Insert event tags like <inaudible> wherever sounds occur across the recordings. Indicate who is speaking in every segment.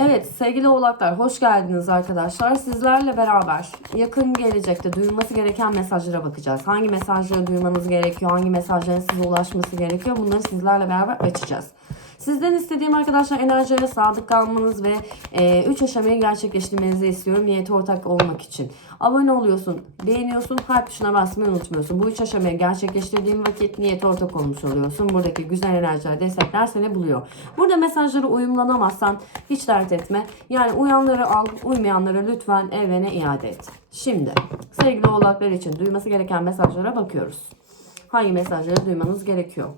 Speaker 1: Evet sevgili oğlaklar hoş geldiniz arkadaşlar. Sizlerle beraber yakın gelecekte duyulması gereken mesajlara bakacağız. Hangi mesajları duymanız gerekiyor, hangi mesajların size ulaşması gerekiyor bunları sizlerle beraber açacağız. Sizden istediğim arkadaşlar enerjilere sadık kalmanız ve 3 aşamayı gerçekleştirmenizi istiyorum niyeti ortak olmak için. Abone oluyorsun, beğeniyorsun, kalp tuşuna basmayı unutmuyorsun. Bu 3 aşamayı gerçekleştirdiğim vakit niyeti ortak olmuş oluyorsun. Buradaki güzel enerjiler, destekler seni buluyor. Burada mesajları uyumlanamazsan hiç dert etme. Yani uyanları al, uymayanları lütfen evrene iade et. Şimdi sevgili oğlaklar için duyması gereken mesajlara bakıyoruz. Hangi mesajları duymanız gerekiyor?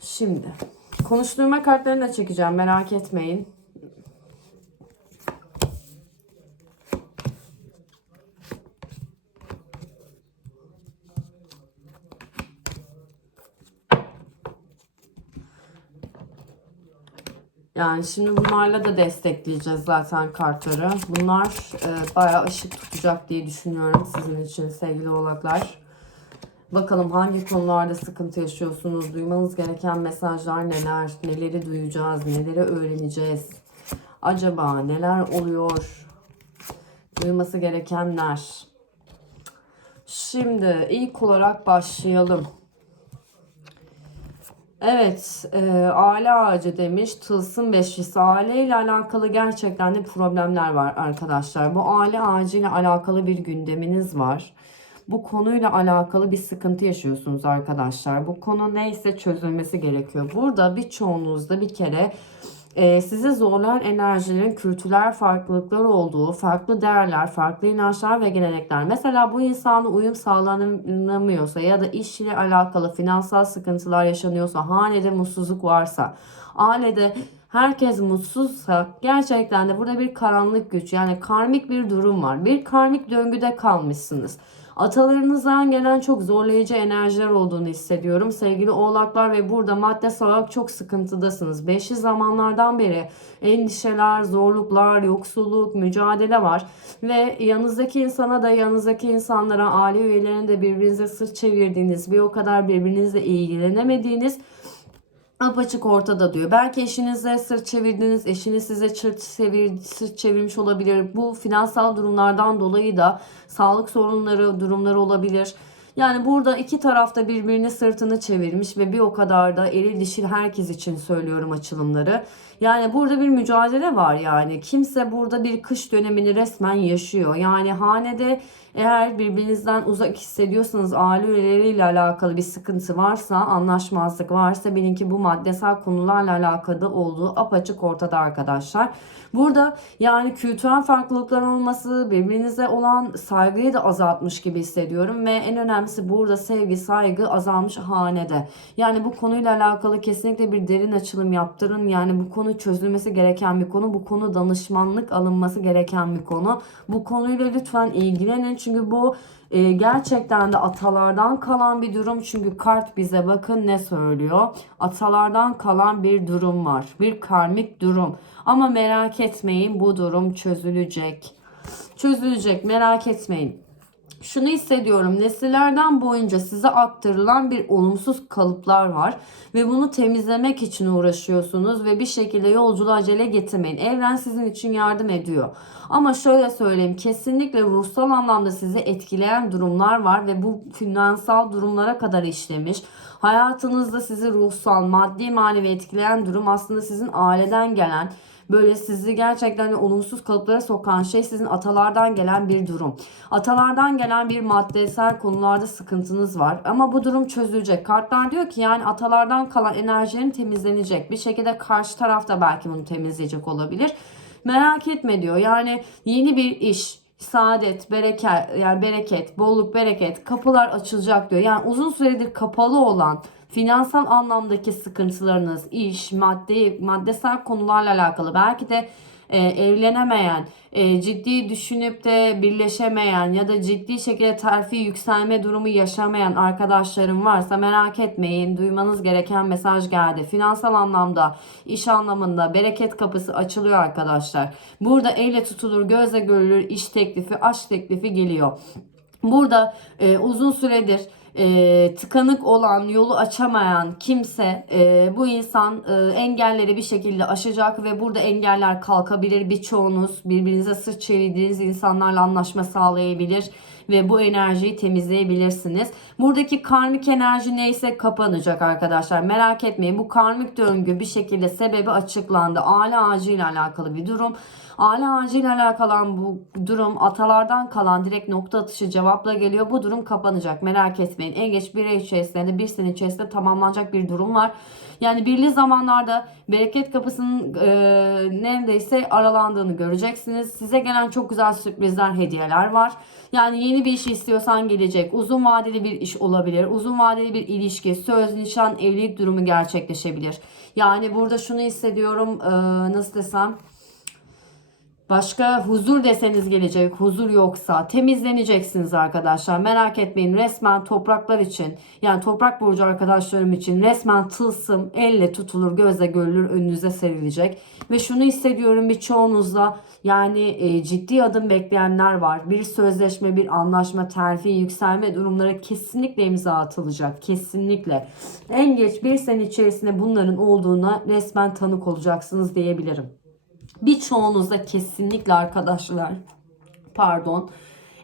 Speaker 1: Şimdi konuşturma kartlarını da çekeceğim merak etmeyin. Yani şimdi bunlarla da destekleyeceğiz zaten kartları. Bunlar e, bayağı ışık tutacak diye düşünüyorum sizin için sevgili oğlaklar. Bakalım hangi konularda sıkıntı yaşıyorsunuz? Duymanız gereken mesajlar neler? Neleri duyacağız? Neleri öğreneceğiz? Acaba neler oluyor? Duyması gerekenler. Şimdi ilk olarak başlayalım. Evet, e, aile ağacı demiş. Tılsım beşlisi. Aile ile alakalı gerçekten de problemler var arkadaşlar. Bu aile ağacı ile alakalı bir gündeminiz var. Bu konuyla alakalı bir sıkıntı yaşıyorsunuz arkadaşlar. Bu konu neyse çözülmesi gerekiyor. Burada birçoğunuzda bir kere e, sizi zorlayan enerjilerin kültürel farklılıkları olduğu, farklı değerler, farklı inançlar ve gelenekler. Mesela bu insanla uyum sağlanamıyorsa ya da iş ile alakalı finansal sıkıntılar yaşanıyorsa, hanede mutsuzluk varsa, ailede herkes mutsuzsa gerçekten de burada bir karanlık güç yani karmik bir durum var. Bir karmik döngüde kalmışsınız. Atalarınızdan gelen çok zorlayıcı enerjiler olduğunu hissediyorum sevgili oğlaklar ve burada madde olarak çok sıkıntıdasınız. Beşli zamanlardan beri endişeler, zorluklar, yoksulluk, mücadele var ve yanınızdaki insana da yanınızdaki insanlara, aile üyelerine de birbirinize sırt çevirdiğiniz, bir o kadar birbirinizle ilgilenemediğiniz apaçık ortada diyor. Belki eşinize sırt çevirdiniz, eşiniz size sırt, çevir, sırt çevirmiş olabilir. Bu finansal durumlardan dolayı da sağlık sorunları, durumları olabilir. Yani burada iki tarafta birbirine sırtını çevirmiş ve bir o kadar da eril dişil herkes için söylüyorum açılımları. Yani burada bir mücadele var yani. Kimse burada bir kış dönemini resmen yaşıyor. Yani hanede eğer birbirinizden uzak hissediyorsanız aile üyeleriyle alakalı bir sıkıntı varsa, anlaşmazlık varsa bilin ki bu maddesel konularla alakalı olduğu apaçık ortada arkadaşlar. Burada yani kültürel farklılıklar olması birbirinize olan saygıyı da azaltmış gibi hissediyorum ve en önemlisi burada sevgi, saygı azalmış hanede. Yani bu konuyla alakalı kesinlikle bir derin açılım yaptırın. Yani bu konu çözülmesi gereken bir konu. Bu konu danışmanlık alınması gereken bir konu. Bu konuyla lütfen ilgilenin çünkü bu e, gerçekten de atalardan kalan bir durum. Çünkü kart bize bakın ne söylüyor. Atalardan kalan bir durum var. Bir karmik durum. Ama merak etmeyin bu durum çözülecek. Çözülecek merak etmeyin şunu hissediyorum. Nesillerden boyunca size aktarılan bir olumsuz kalıplar var ve bunu temizlemek için uğraşıyorsunuz ve bir şekilde yolculuğu acele getirmeyin. Evren sizin için yardım ediyor. Ama şöyle söyleyeyim kesinlikle ruhsal anlamda sizi etkileyen durumlar var ve bu finansal durumlara kadar işlemiş. Hayatınızda sizi ruhsal, maddi, manevi etkileyen durum aslında sizin aileden gelen böyle sizi gerçekten olumsuz kalıplara sokan şey sizin atalardan gelen bir durum. Atalardan gelen bir maddesel konularda sıkıntınız var. Ama bu durum çözülecek. Kartlar diyor ki yani atalardan kalan enerjilerin temizlenecek. Bir şekilde karşı taraf da belki bunu temizleyecek olabilir. Merak etme diyor. Yani yeni bir iş, saadet, bereket, yani bereket, bolluk, bereket, kapılar açılacak diyor. Yani uzun süredir kapalı olan finansal anlamdaki sıkıntılarınız, iş, maddi, maddesel konularla alakalı belki de e, evlenemeyen, e, ciddi düşünüp de birleşemeyen ya da ciddi şekilde terfi yükselme durumu yaşamayan arkadaşlarım varsa merak etmeyin. Duymanız gereken mesaj geldi. Finansal anlamda, iş anlamında bereket kapısı açılıyor arkadaşlar. Burada elle tutulur, gözle görülür iş teklifi, aşk teklifi geliyor. Burada e, uzun süredir e, tıkanık olan, yolu açamayan kimse e, bu insan e, engelleri bir şekilde aşacak ve burada engeller kalkabilir. Birçoğunuz birbirinize sırt çevirdiğiniz insanlarla anlaşma sağlayabilir ve bu enerjiyi temizleyebilirsiniz. Buradaki karmik enerji neyse kapanacak arkadaşlar. Merak etmeyin bu karmik döngü bir şekilde sebebi açıklandı. Aile ağacıyla alakalı bir durum. Aile ağacıyla alakalı bu durum atalardan kalan direkt nokta atışı cevapla geliyor. Bu durum kapanacak. Merak etmeyin. En geç bir ay içerisinde bir sene içerisinde tamamlanacak bir durum var. Yani birli zamanlarda bereket kapısının e, neredeyse aralandığını göreceksiniz. Size gelen çok güzel sürprizler, hediyeler var. Yani yeni bir iş istiyorsan gelecek. Uzun vadeli bir iş olabilir. Uzun vadeli bir ilişki, söz, nişan, evlilik durumu gerçekleşebilir. Yani burada şunu hissediyorum. e, nasıl desem? Başka huzur deseniz gelecek. Huzur yoksa temizleneceksiniz arkadaşlar. Merak etmeyin. Resmen topraklar için yani toprak burcu arkadaşlarım için resmen tılsım elle tutulur, gözle görülür, önünüze serilecek. Ve şunu hissediyorum birçoğunuzda yani e, ciddi adım bekleyenler var. Bir sözleşme, bir anlaşma, terfi, yükselme durumları kesinlikle imza atılacak. Kesinlikle. En geç bir sene içerisinde bunların olduğuna resmen tanık olacaksınız diyebilirim. Birçoğunuzda kesinlikle arkadaşlar pardon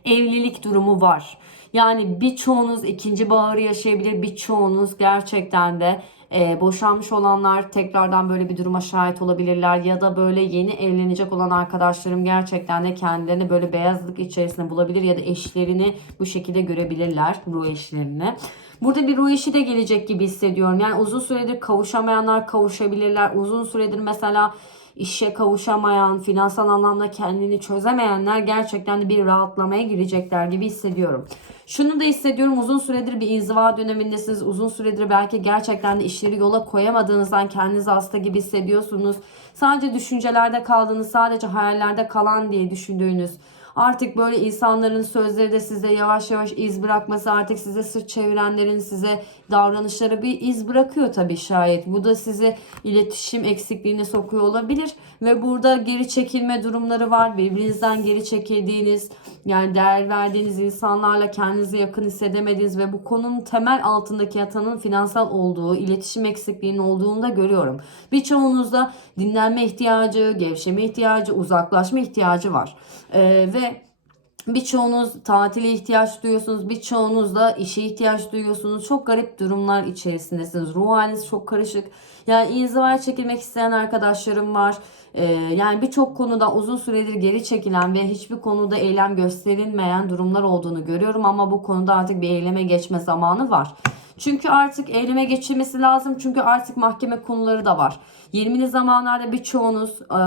Speaker 1: evlilik durumu var. Yani birçoğunuz ikinci baharı yaşayabilir. Birçoğunuz gerçekten de e, boşanmış olanlar tekrardan böyle bir duruma şahit olabilirler. Ya da böyle yeni evlenecek olan arkadaşlarım gerçekten de kendilerini böyle beyazlık içerisinde bulabilir. Ya da eşlerini bu şekilde görebilirler. Ruh eşlerini. Burada bir ruh eşi de gelecek gibi hissediyorum. Yani uzun süredir kavuşamayanlar kavuşabilirler. Uzun süredir mesela işe kavuşamayan, finansal anlamda kendini çözemeyenler gerçekten de bir rahatlamaya girecekler gibi hissediyorum. Şunu da hissediyorum uzun süredir bir inziva dönemindesiniz. Uzun süredir belki gerçekten de işleri yola koyamadığınızdan kendinizi hasta gibi hissediyorsunuz. Sadece düşüncelerde kaldığınız, sadece hayallerde kalan diye düşündüğünüz Artık böyle insanların sözleri de size yavaş yavaş iz bırakması artık size sırt çevirenlerin size davranışları bir iz bırakıyor tabii şayet. Bu da sizi iletişim eksikliğine sokuyor olabilir ve burada geri çekilme durumları var. Birbirinizden geri çekildiğiniz yani değer verdiğiniz insanlarla kendinizi yakın hissedemediğiniz ve bu konunun temel altındaki yatanın finansal olduğu, iletişim eksikliğinin olduğunu da görüyorum. Birçoğunuzda dinlenme ihtiyacı, gevşeme ihtiyacı, uzaklaşma ihtiyacı var. Ee, ve Birçoğunuz tatile ihtiyaç duyuyorsunuz. Birçoğunuz da işe ihtiyaç duyuyorsunuz. Çok garip durumlar içerisindesiniz. Ruh haliniz çok karışık. Yani inzivaya çekilmek isteyen arkadaşlarım var. Ee, yani birçok konuda uzun süredir geri çekilen ve hiçbir konuda eylem gösterilmeyen durumlar olduğunu görüyorum. Ama bu konuda artık bir eyleme geçme zamanı var. Çünkü artık eyleme geçilmesi lazım. Çünkü artık mahkeme konuları da var. 20'li zamanlarda birçoğunuz e,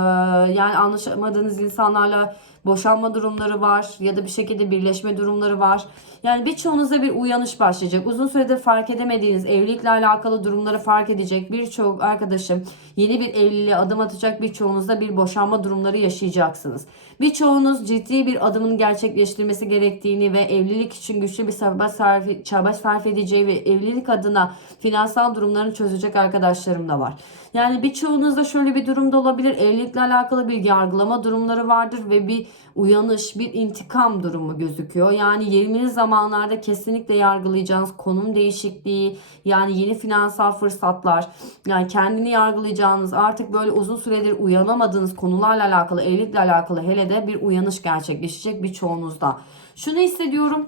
Speaker 1: yani anlaşamadığınız insanlarla boşanma durumları var ya da bir şekilde birleşme durumları var. Yani birçoğunuzda bir uyanış başlayacak. Uzun süredir fark edemediğiniz evlilikle alakalı durumları fark edecek birçok arkadaşım yeni bir evliliğe adım atacak. Birçoğunuzda bir boşanma durumları yaşayacaksınız. Birçoğunuz ciddi bir adımın gerçekleştirmesi gerektiğini ve evlilik için güçlü bir çaba sarf, çaba sarf edeceği ve evlilik adına finansal durumlarını çözecek arkadaşlarım da var. Yani birçoğunuzda şöyle bir durumda olabilir. Evlilikle alakalı bir yargılama durumları vardır ve bir uyanış, bir intikam durumu gözüküyor. Yani 20'li zamanlarda kesinlikle yargılayacağınız konum değişikliği, yani yeni finansal fırsatlar, yani kendini yargılayacağınız artık böyle uzun süredir uyanamadığınız konularla alakalı, evlilikle alakalı hele de bir uyanış gerçekleşecek birçoğunuzda. Şunu hissediyorum.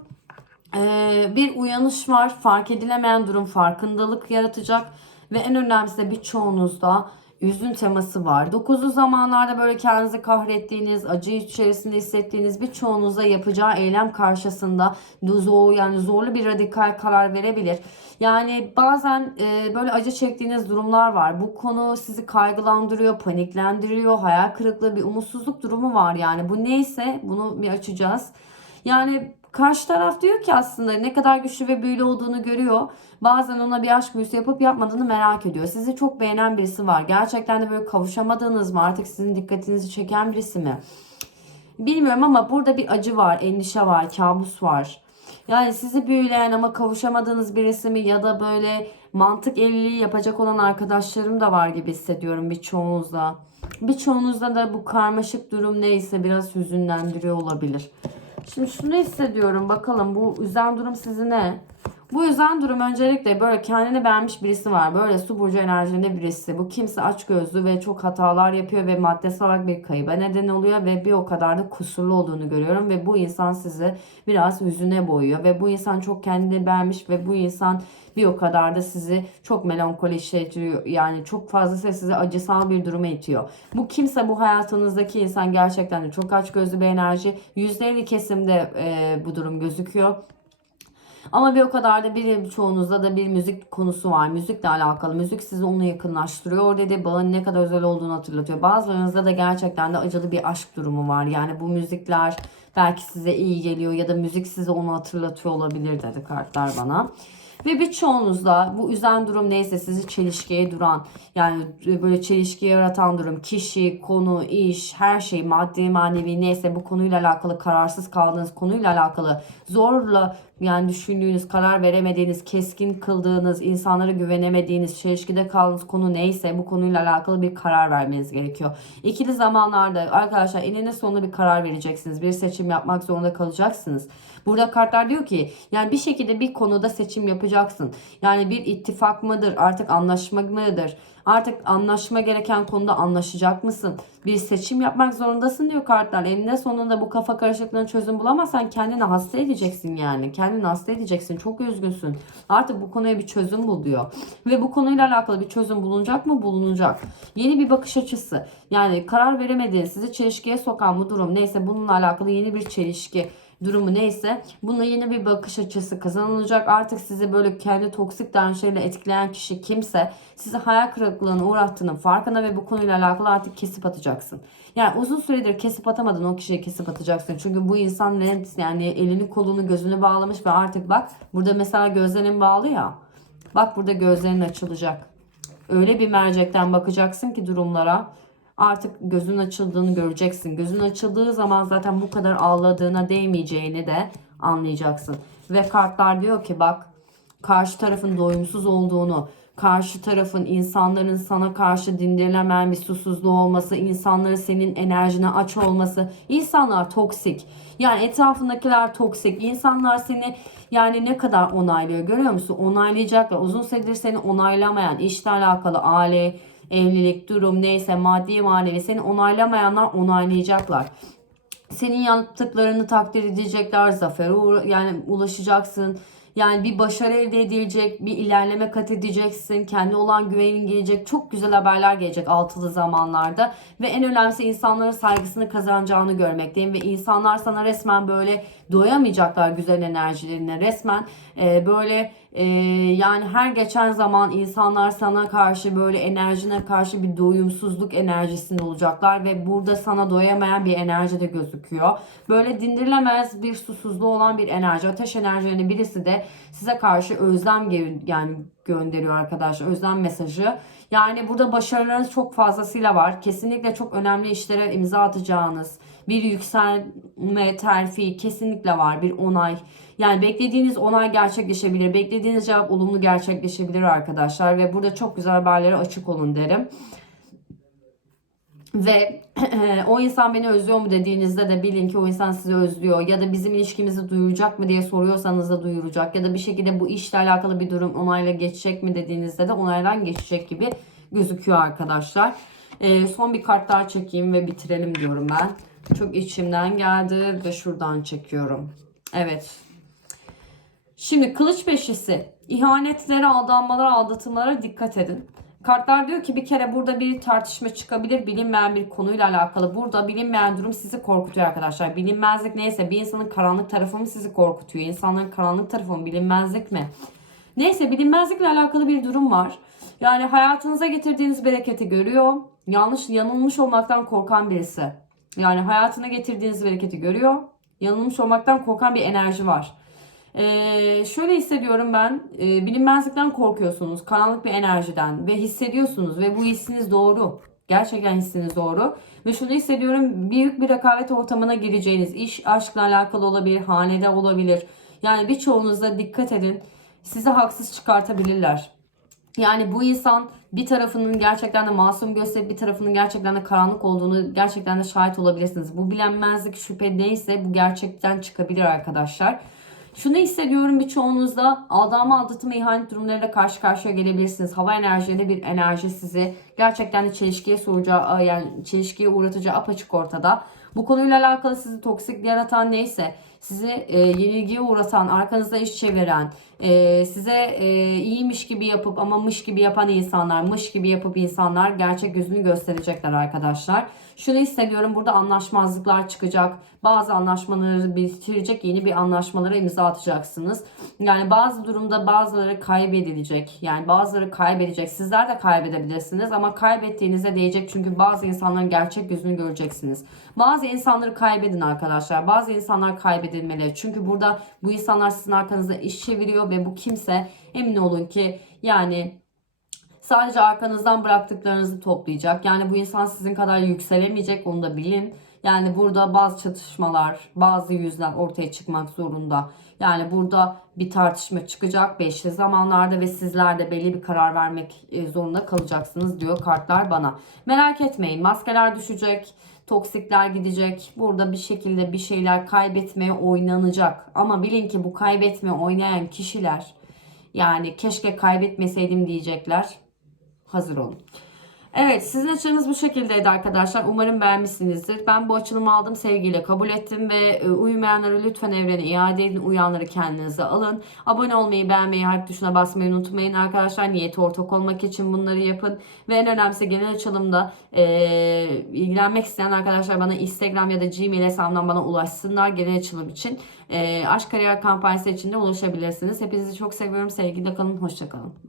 Speaker 1: Bir uyanış var. Fark edilemeyen durum farkındalık yaratacak ve en önemlisi de birçoğunuzda üzün teması var. Dokuzlu zamanlarda böyle kendinizi kahrettiğiniz, acı içerisinde hissettiğiniz birçoğunuza yapacağı eylem karşısında zor yani zorlu bir radikal karar verebilir. Yani bazen e, böyle acı çektiğiniz durumlar var. Bu konu sizi kaygılandırıyor, paniklendiriyor, hayal kırıklığı, bir umutsuzluk durumu var yani. Bu neyse bunu bir açacağız. Yani Karşı taraf diyor ki aslında ne kadar güçlü ve büyülü olduğunu görüyor. Bazen ona bir aşk büyüsü yapıp yapmadığını merak ediyor. Sizi çok beğenen birisi var. Gerçekten de böyle kavuşamadığınız mı? Artık sizin dikkatinizi çeken birisi mi? Bilmiyorum ama burada bir acı var, endişe var, kabus var. Yani sizi büyüleyen ama kavuşamadığınız birisi mi ya da böyle mantık evliliği yapacak olan arkadaşlarım da var gibi hissediyorum birçoğunuzda. Birçoğunuzda da bu karmaşık durum neyse biraz hüzünlendiriyor olabilir. Şimdi şunu hissediyorum. Bakalım bu üzen durum sizi ne? Bu yüzden durum öncelikle böyle kendini beğenmiş birisi var. Böyle su burcu enerjinde birisi. Bu kimse açgözlü ve çok hatalar yapıyor ve maddesel olarak bir kayıba neden oluyor ve bir o kadar da kusurlu olduğunu görüyorum ve bu insan sizi biraz hüzüne boyuyor ve bu insan çok kendini beğenmiş ve bu insan bir o kadar da sizi çok melankoli işletiyor. Yani çok fazlası sizi acısal bir duruma itiyor. Bu kimse bu hayatınızdaki insan gerçekten de çok açgözlü bir enerji. %50 kesimde e, bu durum gözüküyor. Ama bir o kadar da bir çoğunuzda da bir müzik konusu var. Müzikle alakalı. Müzik sizi onunla yakınlaştırıyor. Da bağın ne kadar özel olduğunu hatırlatıyor. Bazılarınızda da gerçekten de acılı bir aşk durumu var. Yani bu müzikler belki size iyi geliyor ya da müzik size onu hatırlatıyor olabilir dedi kartlar bana. Ve birçoğunuzda bu üzen durum neyse sizi çelişkiye duran yani böyle çelişki yaratan durum kişi, konu, iş, her şey maddi manevi neyse bu konuyla alakalı kararsız kaldığınız konuyla alakalı zorla yani düşündüğünüz, karar veremediğiniz, keskin kıldığınız, insanlara güvenemediğiniz, çelişkide kaldığınız konu neyse bu konuyla alakalı bir karar vermeniz gerekiyor. İkili zamanlarda arkadaşlar eninde sonunda bir karar vereceksiniz. Bir seçim yapmak zorunda kalacaksınız. Burada kartlar diyor ki yani bir şekilde bir konuda seçim yapacaksın. Yani bir ittifak mıdır, artık anlaşma mıdır? Artık anlaşma gereken konuda anlaşacak mısın? Bir seçim yapmak zorundasın diyor kartlar. Eninde sonunda bu kafa karışıklığına çözüm bulamazsan kendini hasta edeceksin yani. Kendini hasta edeceksin. Çok üzgünsün. Artık bu konuya bir çözüm bul diyor. Ve bu konuyla alakalı bir çözüm bulunacak mı? Bulunacak. Yeni bir bakış açısı. Yani karar veremediğin, sizi çelişkiye sokan bu durum neyse bununla alakalı yeni bir çelişki durumu neyse buna yeni bir bakış açısı kazanılacak. Artık sizi böyle kendi toksik davranışlarıyla etkileyen kişi kimse sizi hayal kırıklığına uğrattığının farkında ve bu konuyla alakalı artık kesip atacaksın. Yani uzun süredir kesip atamadın o kişiyi kesip atacaksın. Çünkü bu insan ne yani elini kolunu gözünü bağlamış ve artık bak burada mesela gözlerin bağlı ya. Bak burada gözlerin açılacak. Öyle bir mercekten bakacaksın ki durumlara artık gözün açıldığını göreceksin. Gözün açıldığı zaman zaten bu kadar ağladığına değmeyeceğini de anlayacaksın. Ve kartlar diyor ki bak karşı tarafın doyumsuz olduğunu, karşı tarafın insanların sana karşı dindirilemeyen bir susuzluğu olması, insanların senin enerjine aç olması. İnsanlar toksik. Yani etrafındakiler toksik. İnsanlar seni yani ne kadar onaylıyor görüyor musun? Onaylayacaklar. Uzun süredir seni onaylamayan, işle alakalı, aile, evlilik, durum neyse maddi manevi seni onaylamayanlar onaylayacaklar. Senin yaptıklarını takdir edecekler, zafere yani ulaşacaksın. Yani bir başarı elde edilecek, bir ilerleme kat edeceksin. Kendi olan güvenin gelecek. Çok güzel haberler gelecek altılı zamanlarda. Ve en önemlisi insanların saygısını kazanacağını görmekteyim. Ve insanlar sana resmen böyle doyamayacaklar güzel enerjilerine. Resmen e, böyle e, yani her geçen zaman insanlar sana karşı böyle enerjine karşı bir doyumsuzluk enerjisinde olacaklar. Ve burada sana doyamayan bir enerji de gözüküyor. Böyle dindirilemez bir susuzluğu olan bir enerji. Ateş enerjilerinin birisi de size karşı özlem yani gönderiyor arkadaşlar. Özlem mesajı. Yani burada başarılarınız çok fazlasıyla var. Kesinlikle çok önemli işlere imza atacağınız bir yükselme, terfi kesinlikle var. Bir onay. Yani beklediğiniz onay gerçekleşebilir. Beklediğiniz cevap olumlu gerçekleşebilir arkadaşlar. Ve burada çok güzel haberlere açık olun derim. Ve <clears throat> o insan beni özlüyor mu dediğinizde de bilin ki o insan sizi özlüyor. Ya da bizim ilişkimizi duyuracak mı diye soruyorsanız da duyuracak. Ya da bir şekilde bu işle alakalı bir durum onayla geçecek mi dediğinizde de onaydan geçecek gibi gözüküyor arkadaşlar. Ee, son bir kart daha çekeyim ve bitirelim diyorum ben. Çok içimden geldi ve şuradan çekiyorum. Evet. Şimdi kılıç beşisi. İhanetlere, aldanmalara, aldatımlara dikkat edin. Kartlar diyor ki bir kere burada bir tartışma çıkabilir bilinmeyen bir konuyla alakalı. Burada bilinmeyen durum sizi korkutuyor arkadaşlar. Bilinmezlik neyse bir insanın karanlık tarafı mı sizi korkutuyor? İnsanların karanlık tarafı mı bilinmezlik mi? Neyse bilinmezlikle alakalı bir durum var. Yani hayatınıza getirdiğiniz bereketi görüyor. Yanlış yanılmış olmaktan korkan birisi. Yani hayatına getirdiğiniz bereketi görüyor. Yanılmış olmaktan korkan bir enerji var. Ee, şöyle hissediyorum ben. E, bilinmezlikten korkuyorsunuz. Karanlık bir enerjiden. Ve hissediyorsunuz. Ve bu hissiniz doğru. Gerçekten hissiniz doğru. Ve şunu hissediyorum. Büyük bir rekabet ortamına gireceğiniz. iş aşkla alakalı olabilir. Hanede olabilir. Yani birçoğunuzda dikkat edin. Sizi haksız çıkartabilirler. Yani bu insan bir tarafının gerçekten de masum gösterip bir tarafının gerçekten de karanlık olduğunu gerçekten de şahit olabilirsiniz. Bu bilinmezlik şüphe neyse bu gerçekten çıkabilir arkadaşlar. Şunu hissediyorum birçoğunuzda aldanma, aldatma, ihanet durumlarıyla karşı karşıya gelebilirsiniz. Hava enerjileri bir enerji sizi gerçekten de çelişkiye soracağı, yani çelişkiye uğratacağı apaçık ortada. Bu konuyla alakalı sizi toksik yaratan neyse, sizi e, yenilgiye uğratan, arkanızda iş çeviren, e, size e, iyiymiş gibi yapıp ama mış gibi yapan insanlar, mış gibi yapıp insanlar gerçek yüzünü gösterecekler arkadaşlar. Şunu hissediyorum burada anlaşmazlıklar çıkacak. Bazı anlaşmaları bitirecek yeni bir anlaşmalara imza atacaksınız. Yani bazı durumda bazıları kaybedilecek. Yani bazıları kaybedecek. Sizler de kaybedebilirsiniz ama kaybettiğinize değecek. Çünkü bazı insanların gerçek yüzünü göreceksiniz. Bazı insanları kaybedin arkadaşlar. Bazı insanlar kaybedilmeli. Çünkü burada bu insanlar sizin arkanızda iş çeviriyor ve bu kimse emin olun ki yani Sadece arkanızdan bıraktıklarınızı toplayacak. Yani bu insan sizin kadar yükselemeyecek onu da bilin. Yani burada bazı çatışmalar, bazı yüzler ortaya çıkmak zorunda. Yani burada bir tartışma çıkacak beşli zamanlarda ve sizler de belli bir karar vermek e, zorunda kalacaksınız diyor kartlar bana. Merak etmeyin maskeler düşecek, toksikler gidecek. Burada bir şekilde bir şeyler kaybetmeye oynanacak. Ama bilin ki bu kaybetmeye oynayan kişiler yani keşke kaybetmeseydim diyecekler hazır olun. Evet sizin açınız bu şekildeydi arkadaşlar. Umarım beğenmişsinizdir. Ben bu açılımı aldım sevgiyle kabul ettim ve e, uymayanları lütfen evrene iade edin. Uyanları kendinize alın. Abone olmayı, beğenmeyi, harf tuşuna basmayı unutmayın arkadaşlar. Niyeti ortak olmak için bunları yapın. Ve en önemlisi genel açılımda e, ilgilenmek isteyen arkadaşlar bana Instagram ya da Gmail hesabından bana ulaşsınlar genel açılım için. E, aşk kariyer kampanyası için de ulaşabilirsiniz. Hepinizi çok seviyorum. Sevgiyle kalın. Hoşçakalın.